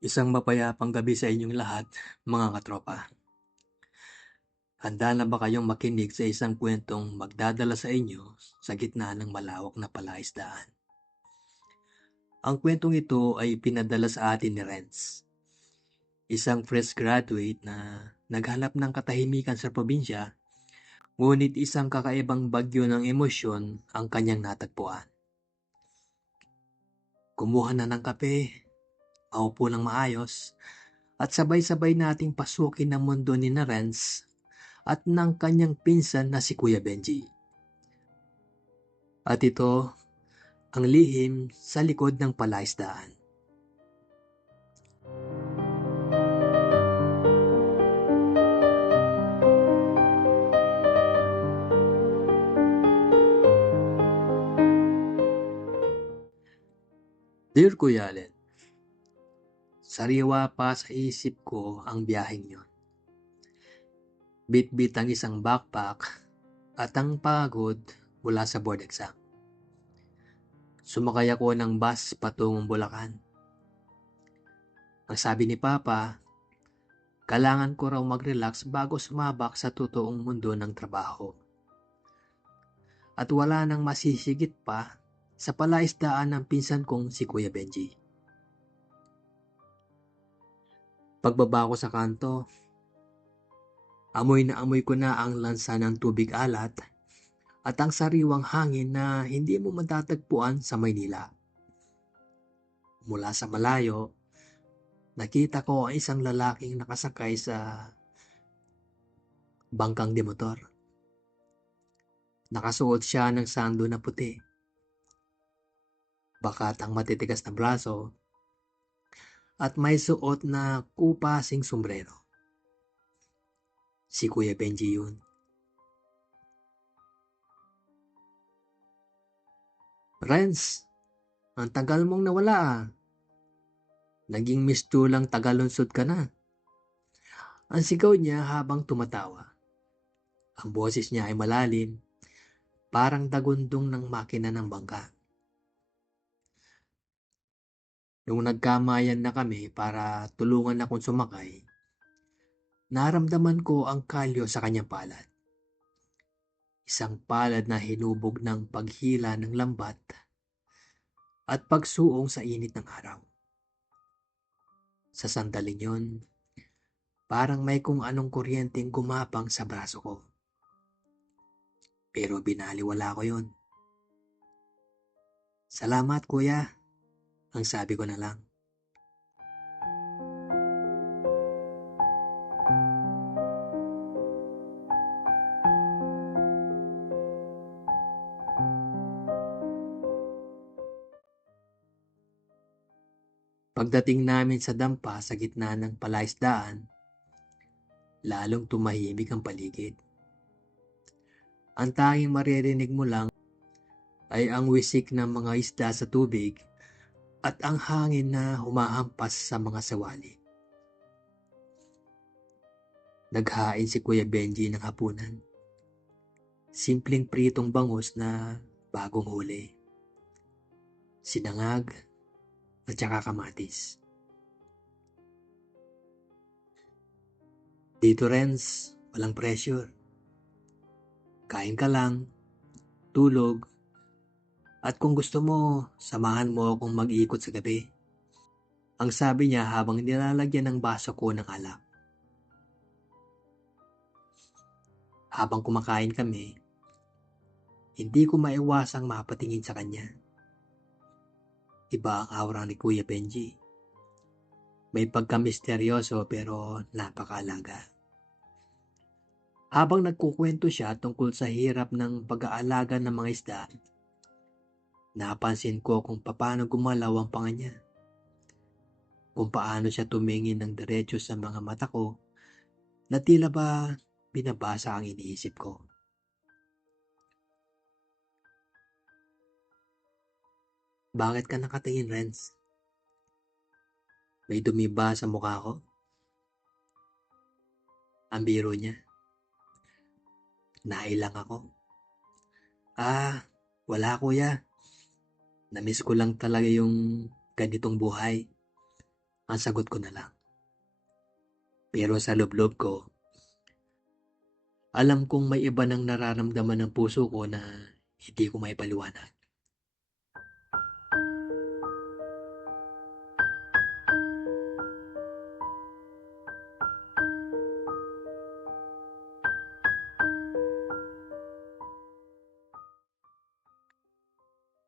Isang mapayapang gabi sa inyong lahat, mga katropa. Handa na ba kayong makinig sa isang kwentong magdadala sa inyo sa gitna ng malawak na palaisdaan? Ang kwentong ito ay pinadala sa atin ni Renz, isang fresh graduate na naghanap ng katahimikan sa probinsya, ngunit isang kakaibang bagyo ng emosyon ang kanyang natagpuan. Kumuha na ng kape, aupo ng maayos, at sabay-sabay nating pasukin ang mundo ni Renz at ng kanyang pinsan na si Kuya Benji. At ito ang lihim sa likod ng palaisdaan. Dear Kuya Allen, sariwa pa sa isip ko ang biyaheng yon. Bit-bit ang isang backpack at ang pagod mula sa board exam. Sumakay ako ng bus patungong Bulacan. Ang sabi ni Papa, kailangan ko raw mag-relax bago sumabak sa totoong mundo ng trabaho. At wala nang masisigit pa sa palaisdaan ng pinsan kong si Kuya Benji. Pagbaba ko sa kanto, amoy na amoy ko na ang lansa ng tubig alat at ang sariwang hangin na hindi mo matatagpuan sa Maynila. Mula sa malayo, nakita ko ang isang lalaking nakasakay sa bangkang de motor. Nakasuot siya ng sando na puti, bakat ang matitigas na braso, at may suot na kupasing sombrero. Si Kuya Benji yun. Renz, ang tagal mong nawala ah. Naging mistulang tagalunsod ka na. Ang sigaw niya habang tumatawa. Ang boses niya ay malalim, parang dagundong ng makina ng bangka. Nung nagkamayan na kami para tulungan akong sumakay, naramdaman ko ang kalyo sa kanyang palad. Isang palad na hinubog ng paghila ng lambat at pagsuong sa init ng araw. Sa sandaling yun, parang may kung anong kuryenteng gumapang sa braso ko. Pero binaliwala ko yun. Salamat kuya, ang sabi ko na lang. Pagdating namin sa dampa sa gitna ng palaisdaan, lalong tumahimik ang paligid. Ang tanging maririnig mo lang ay ang wisik ng mga isda sa tubig at ang hangin na humahampas sa mga sawali. Naghain si Kuya Benji ng hapunan. Simpleng pritong bangus na bagong huli. Sinangag at saka kamatis. Dito Renz, walang pressure. Kain ka lang, tulog, at kung gusto mo, samahan mo akong mag-ikot sa gabi. Ang sabi niya habang nilalagyan ng baso ko ng alak. Habang kumakain kami, hindi ko maiwasang mapatingin sa kanya. Iba ang aura ni Kuya Benji. May pagka-misteryoso pero napakaalaga. Habang nagkukwento siya tungkol sa hirap ng pag-aalaga ng mga isda, napansin ko kung paano gumalaw ang panga niya. Kung paano siya tumingin ng diretso sa mga mata ko na tila ba binabasa ang iniisip ko. Bakit ka nakatingin, Renz? May dumi ba sa mukha ko? Ang biro niya. Nailang ako. Wala kuya. Namiss ko lang talaga yung ganitong buhay. ang sagot ko na lang. Pero sa loob-loob ko, alam kong may iba nang nararamdaman ng puso ko na hindi ko maipaliwanag.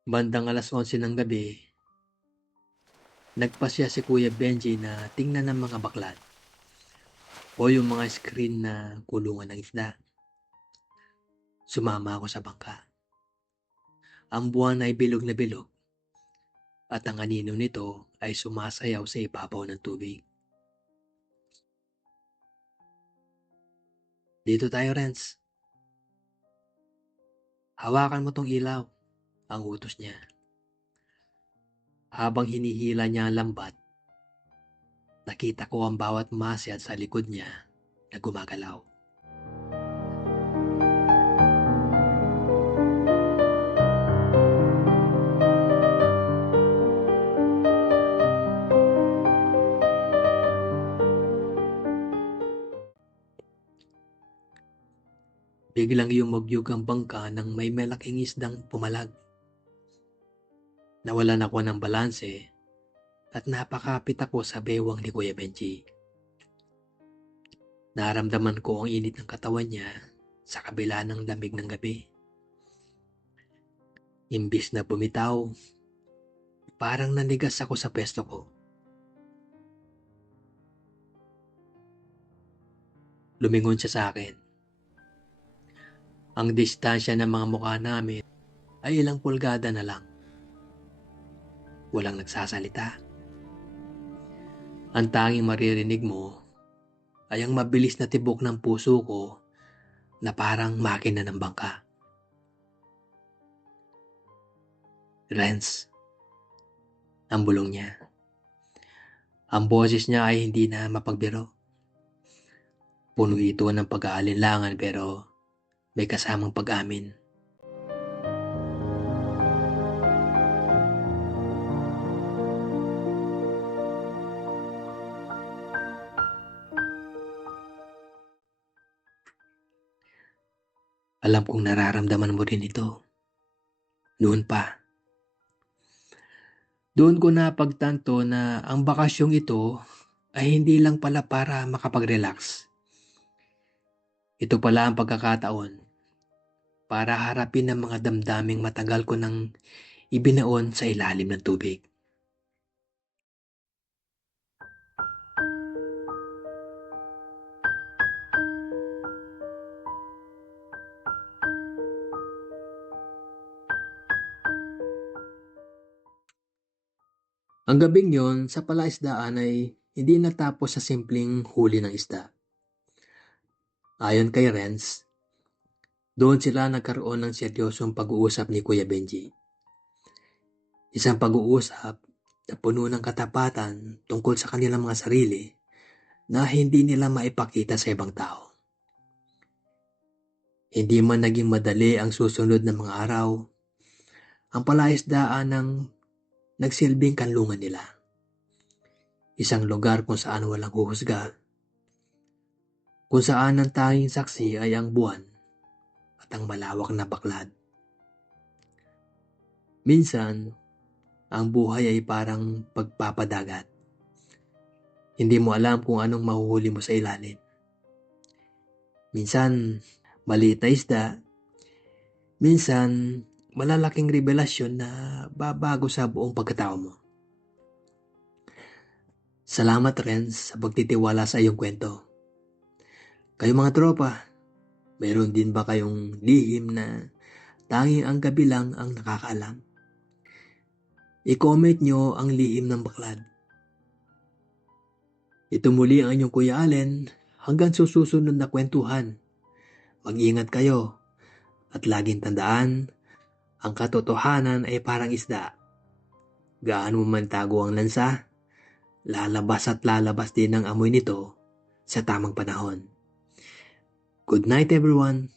Bandang 11:00 ng gabi, nagpasya si Kuya Benji na tingnan ng mga baklat o yung mga screen na kulungan ng isda. Sumama ako sa bangka. Ang buwan ay bilog na bilog at ang anino nito ay sumasayaw sa ibabaw ng tubig. Dito tayo, Renz. Hawakan mo tong ilaw, ang utos niya. Habang hinihila niya ang lambat, nakita ko ang bawat masyad sa likod niya na gumagalaw. Biglang yumugyug ang bangka ng may malaking isdang pumalag. Nawalan ako ng balanse at napakapit ako sa bewang ni Kuya Benji. Naramdaman ko ang init ng katawan niya sa kabila ng lamig ng gabi. Imbis na bumitaw, parang nanigas ako sa pwesto ko. Lumingon siya sa akin. Ang distansya ng mga mukha namin ay ilang pulgada na lang. Walang nagsasalita. Ang tanging maririnig mo ay ang mabilis na tibok ng puso ko na parang makina ng bangka. Renz, ang bulong niya. Ang boses niya ay hindi na mapagbiro. Puno ito ng pag-aalinlangan pero may kasamang pag-amin. Alam kong nararamdaman mo rin ito. Noon pa. Doon ko napagtanto na ang bakasyong ito ay hindi lang pala para makapag-relax. Ito pala ang pagkakataon para harapin ang mga damdaming matagal ko nang ibinaon sa ilalim ng tubig. Ang gabing yon sa palaisdaan ay hindi natapos sa simpleng huli ng isda. Ayon kay Renz, doon sila nagkaroon ng seryosong pag-uusap ni Kuya Benji. Isang pag-uusap na puno ng katapatan tungkol sa kanilang mga sarili na hindi nila maipakita sa ibang tao. Hindi man naging madali ang susunod na mga araw, ang palaisdaan ng nagsilbing kanlungan nila. Isang lugar kung saan walang huhusga, kung saan ang tanging saksi ay ang buwan at ang malawak na baklad. Minsan, ang buhay ay parang pagpapadagat. Hindi mo alam kung anong mahuhuli mo sa ilalim. Minsan, maliit na isda. Minsan, malalaking revelasyon na babago sa buong pagkatao mo. Salamat rin sa pagtitiwala sa iyong kwento. Kayo mga tropa, mayroon din ba kayong lihim na tanging ang gabi lang ang nakakaalam? I-comment nyo ang lihim ng baklad. Ito muli ang inyong Kuya Allen, hanggang susunod na kwentuhan. Mag-ingat kayo at laging tandaan, ang katotohanan ay parang isda. Gaano man tago ang lansa, lalabas at lalabas din ang amoy nito sa tamang panahon. Good night everyone.